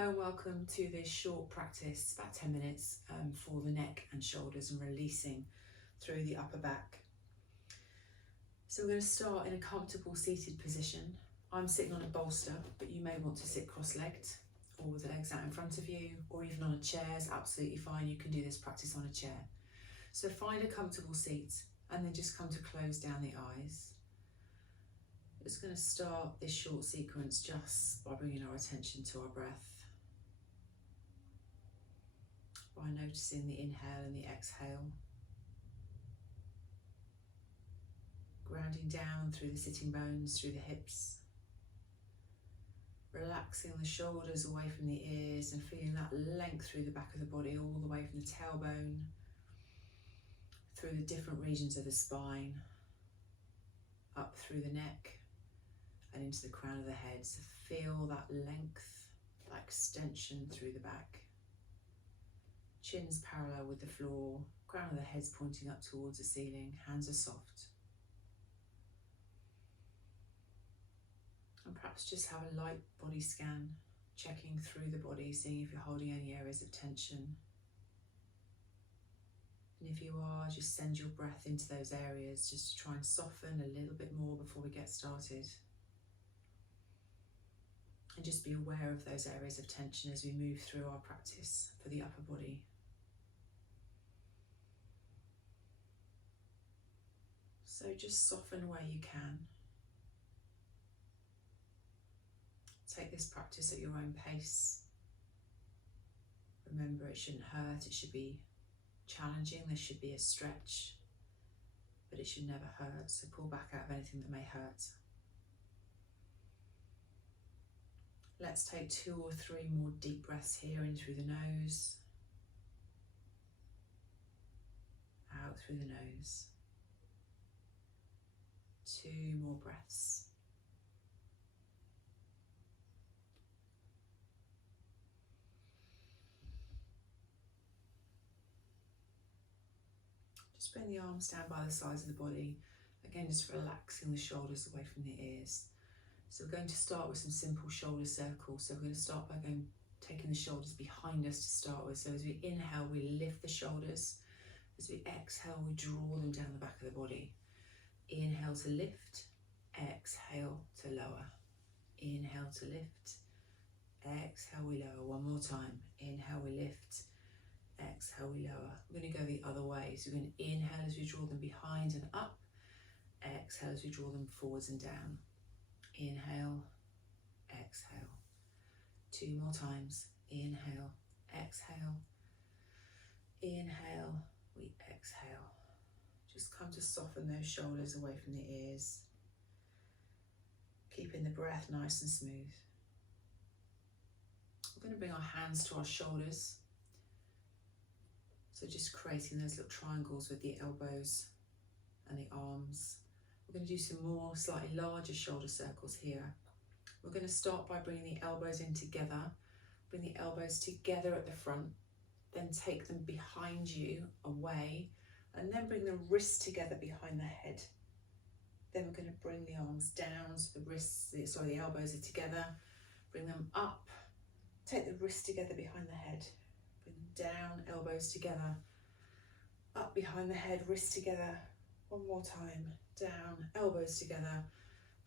Hello and welcome to this short practice, about 10 minutes for the neck and shoulders and releasing through the upper back. So we're going to start in a comfortable seated position. I'm sitting on a bolster, but you may want to sit cross-legged or with the legs out in front of you, or even on a chair is absolutely fine. You can do this practice on a chair. So find a comfortable seat and then just come to close down the eyes. We're just going to start this short sequence just by bringing our attention to our breath, by noticing the inhale and the exhale, grounding down through the sitting bones, through the hips, relaxing the shoulders away from the ears and feeling that length through the back of the body, all the way from the tailbone, through the different regions of the spine, up through the neck and into the crown of the head. So feel that length, that extension through the back. Chin's parallel with the floor, crown of the head's pointing up towards the ceiling, hands are soft. And perhaps just have a light body scan, checking through the body, seeing if you're holding any areas of tension. And if you are, just send your breath into those areas just to try and soften a little bit more before we get started. And just be aware of those areas of tension as we move through our practice for the upper body. So just soften where you can. Take this practice at your own pace. Remember, it shouldn't hurt, it should be challenging, there should be a stretch, but it should never hurt, so pull back out of anything that may hurt. Let's take 2 or 3 more deep breaths here, in through the nose, out through the nose. 2 more breaths. Just bring the arms down by the sides of the body. Again, just relaxing the shoulders away from the ears. So we're going to start with some simple shoulder circles. So we're going to start by taking the shoulders behind us to start with. So as we inhale, we lift the shoulders. As we exhale, we draw them down the back of the body. Inhale to lift, exhale to lower. Inhale to lift, exhale we lower. One more time. Inhale we lift, exhale we lower. We're going to go the other way. So we're going to inhale as we draw them behind and up. Exhale as we draw them forwards and down. Inhale, exhale. 2 more times. Inhale, exhale. Inhale, we exhale. Just come to soften those shoulders away from the ears. Keeping the breath nice and smooth. We're going to bring our hands to our shoulders. So just creating those little triangles with the elbows and the arms. We're going to do some more slightly larger shoulder circles here. We're going to start by bringing the elbows in together. Bring the elbows together at the front, then take them behind you, away, and then bring the wrists together behind the head. Then we're going to bring the arms down, so the elbows are together. Bring them up, take the wrists together behind the head. Bring them down, elbows together, up behind the head, wrists together. One more time, down, elbows together,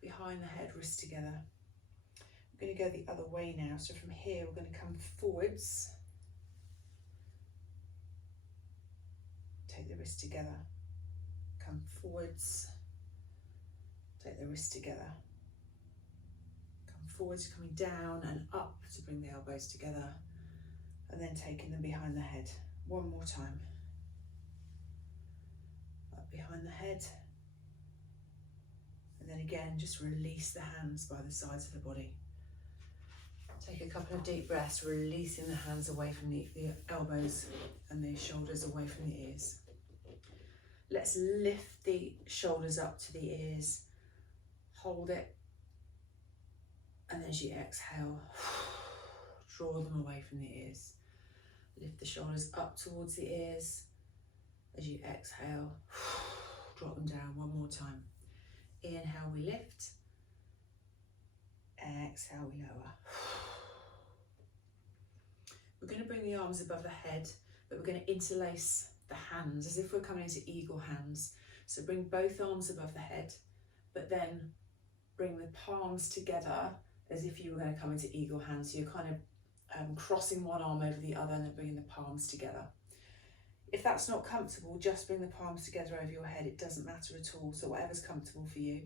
behind the head, wrists together. We're going to go the other way now. So from here, we're going to come forwards. Take the wrists together, come forwards, take the wrists together, come forwards, coming down and up to bring the elbows together, and then taking them behind the head. One more time. Up behind the head, and then again, just release the hands by the sides of the body. Take a couple of deep breaths, releasing the hands away from the elbows and the shoulders away from the ears. Let's lift the shoulders up to the ears, hold it, and then as you exhale, draw them away from the ears. Lift the shoulders up towards the ears. As you exhale, drop them down. One more time. Inhale, we lift. Exhale, we lower. We're going to bring the arms above the head, but we're going to interlace the hands as if we're coming into eagle hands. So bring both arms above the head, but then bring the palms together as if you were going to come into eagle hands. So you're kind of crossing one arm over the other and then bringing the palms together. If that's not comfortable, just bring the palms together over your head. It doesn't matter at all. So whatever's comfortable for you.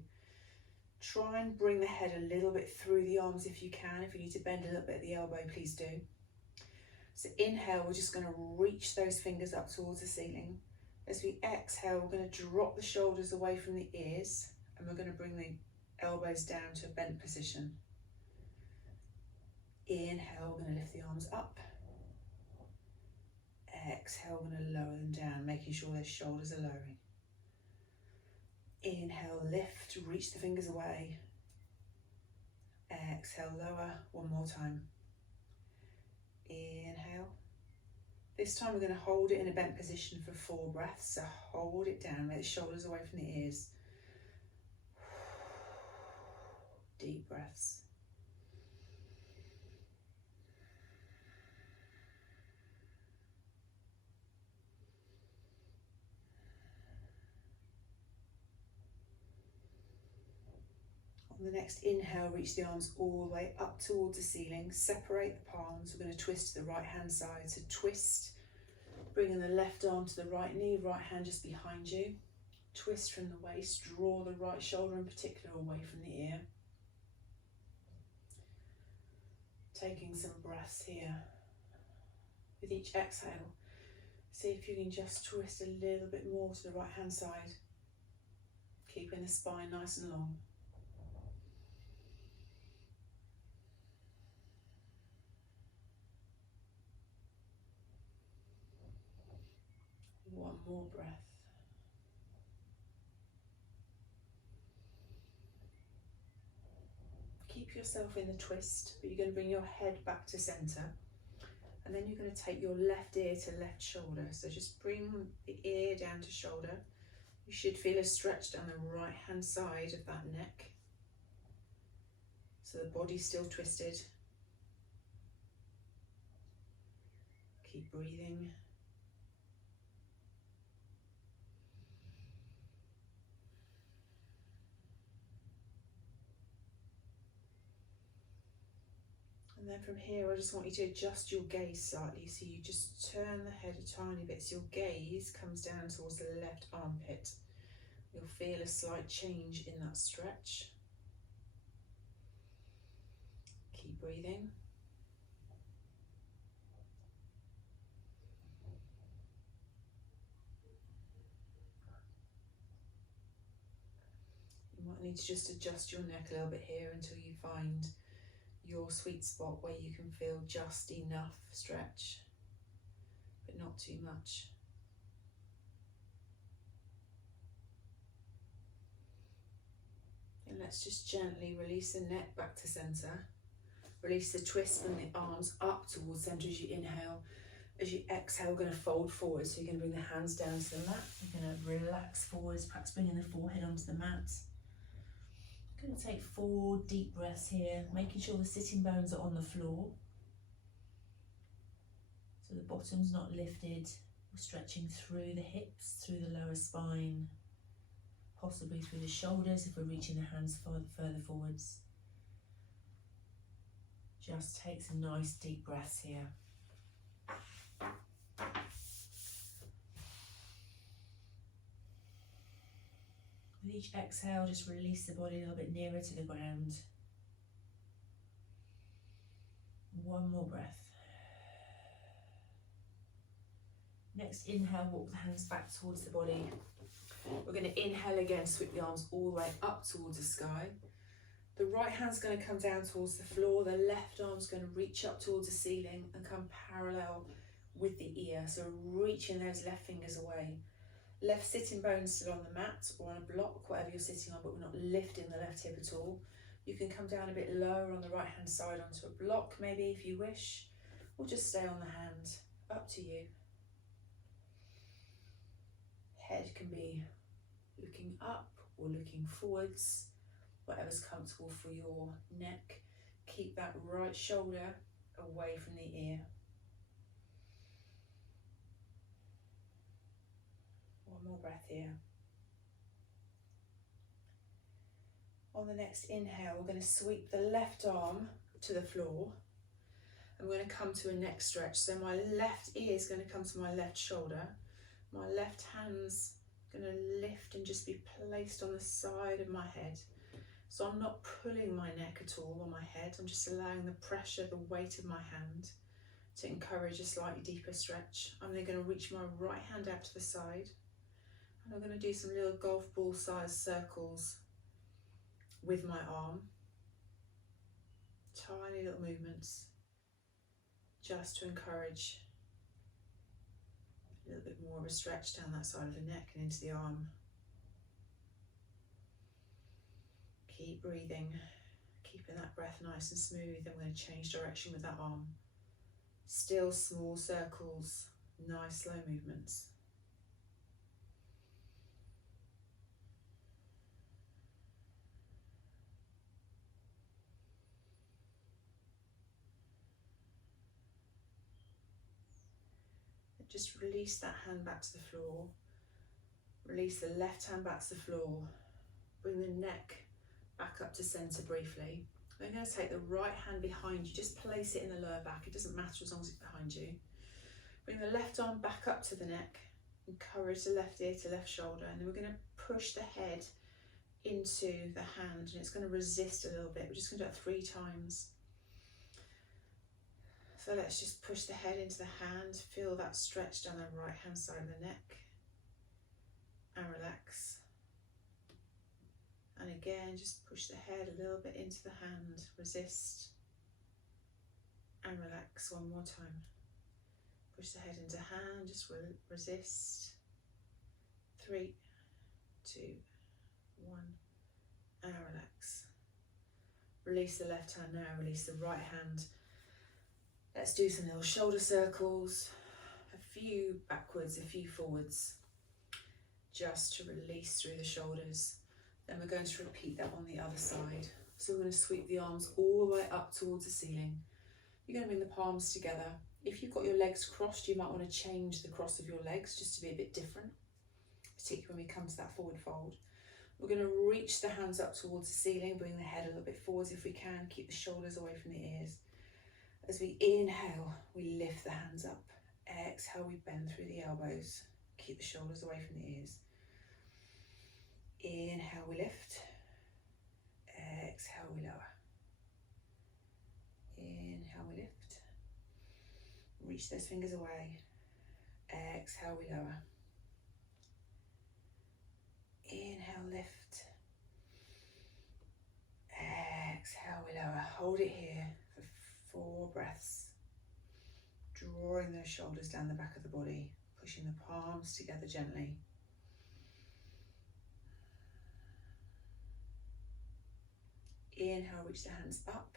Try and bring the head a little bit through the arms if you can. If you need to bend a little bit at the elbow, please do. So inhale, we're just going to reach those fingers up towards the ceiling. As we exhale, we're going to drop the shoulders away from the ears and we're going to bring the elbows down to a bent position. Inhale, we're going to lift the arms up. Exhale, we're going to lower them down, making sure those shoulders are lowering. Inhale, lift, reach the fingers away. Exhale, lower, one more time. Inhale. This time we're going to hold it in a bent position for 4 breaths, so hold it down, make the shoulders away from the ears. Deep breaths. On the next inhale, reach the arms all the way up towards the ceiling. Separate the palms. We're going to twist to the right hand side. So twist, bringing the left arm to the right knee, right hand just behind you. Twist from the waist, draw the right shoulder in particular away from the ear. Taking some breaths here. With each exhale, see if you can just twist a little bit more to the right hand side. Keeping the spine nice and long. One more breath. Keep yourself in the twist, but you're going to bring your head back to centre. And then you're going to take your left ear to left shoulder. So just bring the ear down to shoulder. You should feel a stretch down the right hand side of that neck. So the body's still twisted. Keep breathing. And then from here, I just want you to adjust your gaze slightly. So you just turn the head a tiny bit so your gaze comes down towards the left armpit. You'll feel a slight change in that stretch. Keep breathing. You might need to just adjust your neck a little bit here until you find your sweet spot where you can feel just enough stretch, but not too much. And let's just gently release the neck back to centre. Release the twist from the arms up towards centre as you inhale. As you exhale, we're going to fold forward. So you're going to bring the hands down to the mat. You're going to relax forwards, perhaps bringing the forehead onto the mat. Going to take 4 deep breaths here, making sure the sitting bones are on the floor. So the bottom's not lifted. We're stretching through the hips, through the lower spine, possibly through the shoulders if we're reaching the hands further forwards. Just take some nice deep breaths here. With each exhale, just release the body a little bit nearer to the ground. One more breath. Next inhale, walk the hands back towards the body. We're going to inhale again, sweep the arms all the way up towards the sky. The right hand's going to come down towards the floor. The left arm's going to reach up towards the ceiling and come parallel with the ear. So reaching those left fingers away. Left sitting bone still on the mat or on a block, whatever you're sitting on, but we're not lifting the left hip at all. You can come down a bit lower on the right hand side onto a block maybe if you wish, or just stay on the hand, up to you. Head can be looking up or looking forwards, whatever's comfortable for your neck. Keep that right shoulder away from the ear. more breath here. On the next inhale, we're going to sweep the left arm to the floor. And we're going to come to a neck stretch. So my left ear is going to come to my left shoulder. My left hand's going to lift and just be placed on the side of my head. So I'm not pulling my neck at all on my head. I'm just allowing the pressure, the weight of my hand to encourage a slightly deeper stretch. I'm then going to reach my right hand out to the side. And I'm going to do some little golf ball sized circles with my arm. Tiny little movements, just to encourage a little bit more of a stretch down that side of the neck and into the arm. Keep breathing, keeping that breath nice and smooth. I'm going to change direction with that arm. Still small circles, nice slow movements. Just release that hand back to the floor. Release the left hand back to the floor. Bring the neck back up to centre briefly. I'm going to take the right hand behind you. Just place it in the lower back. It doesn't matter as long as it's behind you. Bring the left arm back up to the neck. Encourage the left ear to left shoulder. And then we're going to push the head into the hand. And it's going to resist a little bit. We're just going to do it 3 times. So let's just push the head into the hand, feel that stretch down the right hand side of the neck and relax. And again, just push the head a little bit into the hand, resist and relax. One more time. Push the head into hand, just resist. 3, 2, 1 and relax. Release the left hand now, release the right hand. Let's do some little shoulder circles, a few backwards, a few forwards, just to release through the shoulders. Then we're going to repeat that on the other side. So we're going to sweep the arms all the way up towards the ceiling. You're going to bring the palms together. If you've got your legs crossed, you might want to change the cross of your legs just to be a bit different, particularly when we come to that forward fold. We're going to reach the hands up towards the ceiling, bring the head a little bit forwards if we can, keep the shoulders away from the ears. As we inhale, we lift the hands up. Exhale, we bend through the elbows. Keep the shoulders away from the ears. Inhale, we lift. Exhale, we lower. Inhale, we lift. Reach those fingers away. Exhale, we lower. Inhale, lift. Exhale, we lower. Hold it here for 4 breaths. Drawing those shoulders down the back of the body, pushing the palms together gently. Inhale, reach the hands up.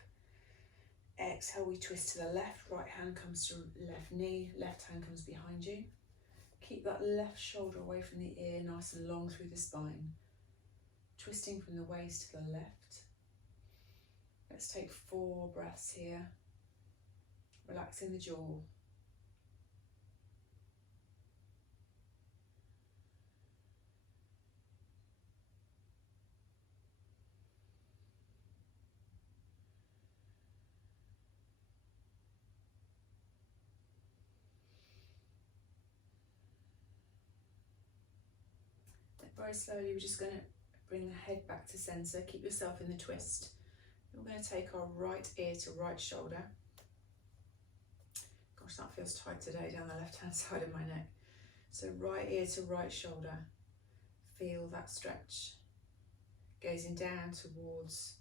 Exhale, we twist to the left. Right hand comes to left knee, left hand comes behind you. Keep that left shoulder away from the ear, nice and long through the spine. Twisting from the waist to the left. Let's take 4 breaths here. Relaxing the jaw. Very slowly, we're just going to bring the head back to centre. Keep yourself in the twist. We're going to take our right ear to right shoulder. Gosh, that feels tight today down the left hand side of my neck. So right ear to right shoulder. Feel that stretch. Gazing down towards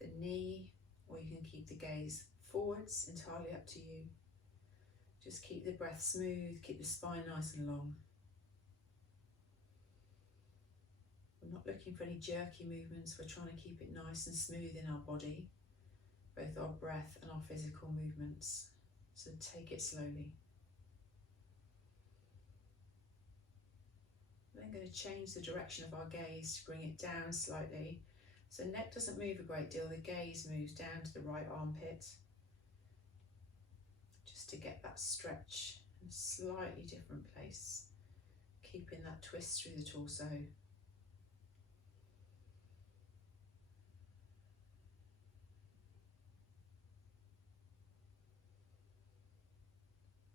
the knee, or you can keep the gaze forwards, entirely up to you. Just keep the breath smooth, keep the spine nice and long. We're not looking for any jerky movements, we're trying to keep it nice and smooth in our body, both our breath and our physical movements. So take it slowly. We're then going to change the direction of our gaze to bring it down slightly. So neck doesn't move a great deal, the gaze moves down to the right armpit. Just to get that stretch in a slightly different place. Keeping that twist through the torso.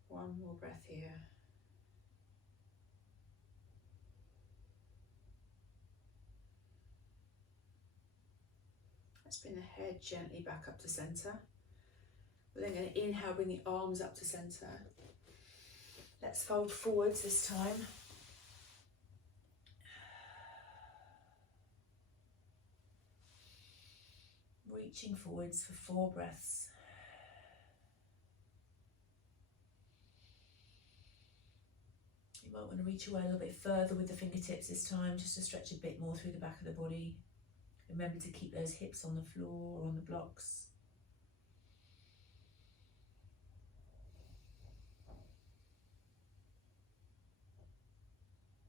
One more breath here. Let's bring the head gently back up to centre. We're then going to inhale, bring the arms up to centre. Let's fold forwards this time. Reaching forwards for 4 breaths. You might want to reach away a little bit further with the fingertips this time, just to stretch a bit more through the back of the body. Remember to keep those hips on the floor or on the blocks.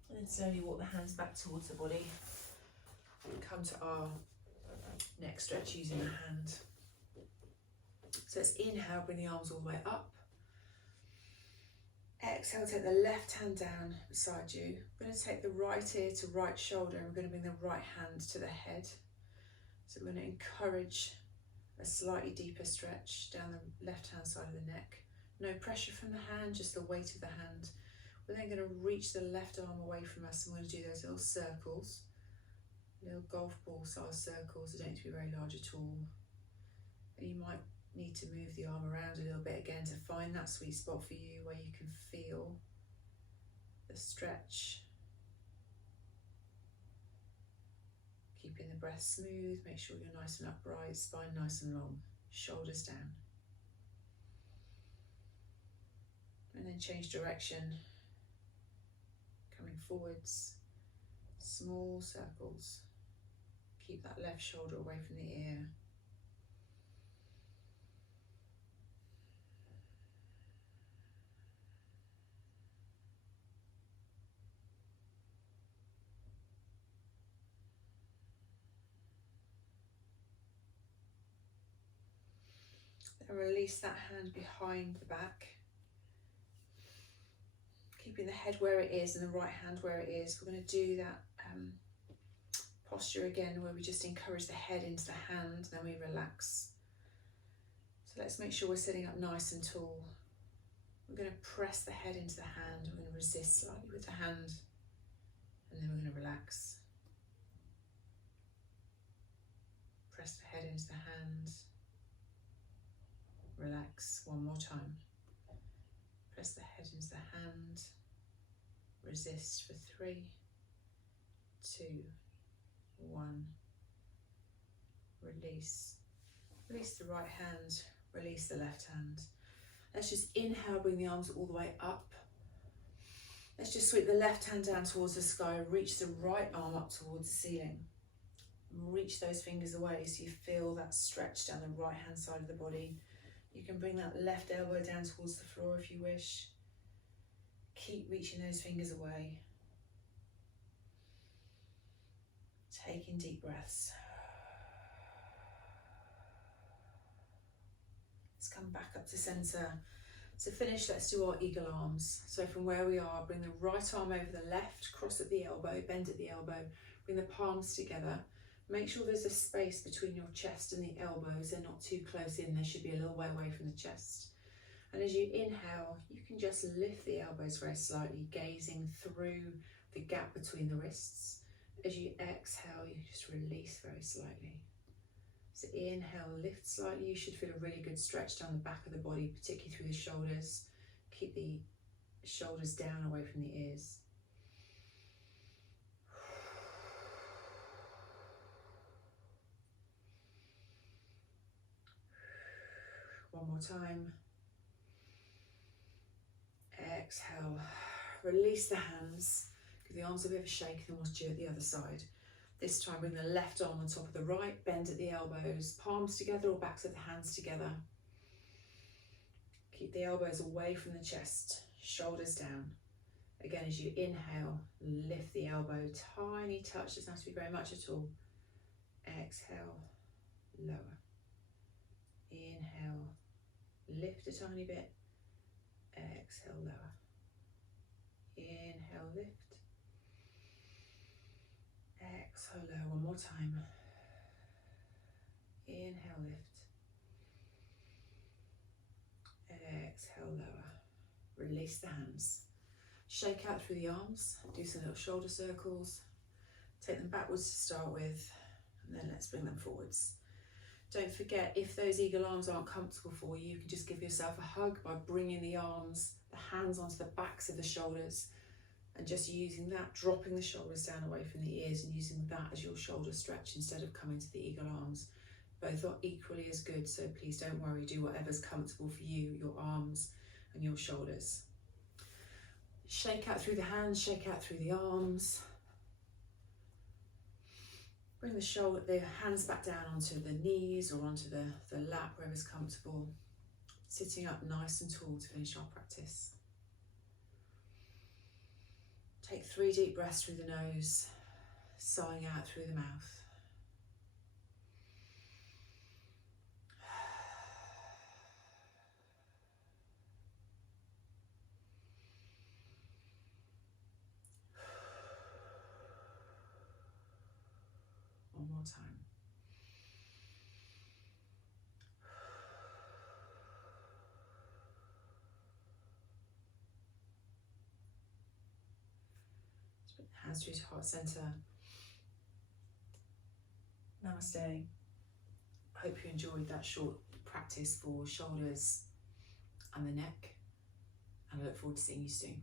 And then slowly walk the hands back towards the body. And come to our neck stretch using the hand. So let's inhale, bring the arms all the way up. Exhale, take the left hand down beside you. We're going to take the right ear to right shoulder and we're going to bring the right hand to the head. So we're going to encourage a slightly deeper stretch down the left hand side of the neck. No pressure from the hand, just the weight of the hand. We're then going to reach the left arm away from us and we're going to do those little circles. Little golf ball size circles. They don't need to be very large at all. And you might need to move the arm around a little bit again to find that sweet spot for you where you can feel the stretch. Keeping the breath smooth, make sure you're nice and upright, spine nice and long, shoulders down. And then change direction, coming forwards, small circles. Keep that left shoulder away from the ear. And release that hand behind the back. Keeping the head where it is and the right hand where it is. We're going to do that posture again where we just encourage the head into the hand, then we relax. So let's make sure we're sitting up nice and tall. We're going to press the head into the hand. We're going to resist slightly with the hand and then we're going to relax. Press the head into the hand. Relax one more time. Press the head into the hand. Resist for 3, 2, 1. Release. Release the right hand. Release the left hand. Let's just inhale, bring the arms all the way up. Let's just sweep the left hand down towards the sky. Reach the right arm up towards the ceiling. Reach those fingers away so you feel that stretch down the right hand side of the body. You can bring that left elbow down towards the floor if you wish. Keep reaching those fingers away. Taking deep breaths. Let's come back up to centre. To finish, let's do our eagle arms. So from where we are, bring the right arm over the left, cross at the elbow, bend at the elbow, bring the palms together. Make sure there's a space between your chest and the elbows. They're not too close in. They should be a little way away from the chest. And as you inhale, you can just lift the elbows very slightly, gazing through the gap between the wrists. As you exhale, you just release very slightly. So inhale, lift slightly. You should feel a really good stretch down the back of the body, particularly through the shoulders. Keep the shoulders down away from the ears. One more time. Exhale. Release the hands. Give the arms a bit of a shake, then we'll do it the other side. This time bring the left arm on top of the right, bend at the elbows, palms together or backs of the hands together. Keep the elbows away from the chest, shoulders down. Again, as you inhale, lift the elbow, tiny touch, doesn't have to be very much at all. Exhale, lower. Inhale, lift a tiny bit. Exhale, lower. Inhale, lift. Exhale, lower. One more time. Inhale, lift. Exhale, lower. Release the hands. Shake out through the arms. Do some little shoulder circles. Take them backwards to start with, and then let's bring them forwards. Don't forget, if those eagle arms aren't comfortable for you, you can just give yourself a hug by bringing the arms, the hands onto the backs of the shoulders, and just using that, dropping the shoulders down away from the ears and using that as your shoulder stretch instead of coming to the eagle arms. Both are equally as good, so please don't worry, do whatever's comfortable for you, your arms and your shoulders. Shake out through the hands, shake out through the arms. Bring the hands back down onto the knees or onto the lap, wherever's comfortable. Sitting up nice and tall to finish our practice. Take 3 deep breaths through the nose, sighing out through the mouth. One more time. Hands through to heart center. Namaste. I hope you enjoyed that short practice for shoulders and the neck, and I look forward to seeing you soon.